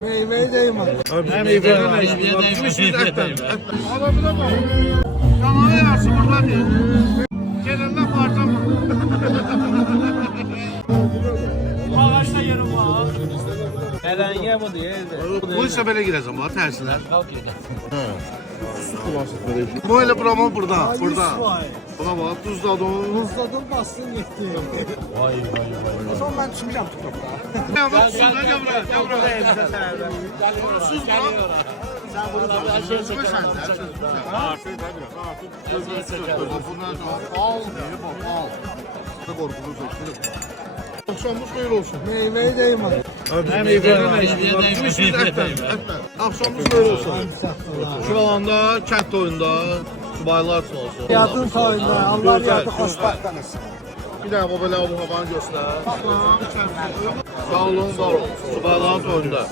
Meyveyi değme. Hem meyveye değme. Adamına bak. Kanalı yarısı buradan değil. Gelenden parçam. Ağaçta yerim var. Herenge bu değil. Bu ise böyle gireceğim ha tersine. Böyle buramı burada. Buna bak tuzladım. Tuzladım bastın gitti. Vay. O zaman ben çıkacağım TikTok'ta. Ya bak şuna gel buraya. Sus lan. Sen burada bir aşağı çeker. Bundan sonra al diye bak al. Ne korkunuz olsun. Akşamımız hayır olsun. Meyveyi değme. Hem meyveye değme. Akşamımız hayır olsun. Şu alanda, kənd toyunda, subaylar olsun. Yadın toyunda, Allah yadı xoşbaxtınız. Bir daha bu belə bu havanı göstər. Sağ olun, var olun. Subayların toyunda.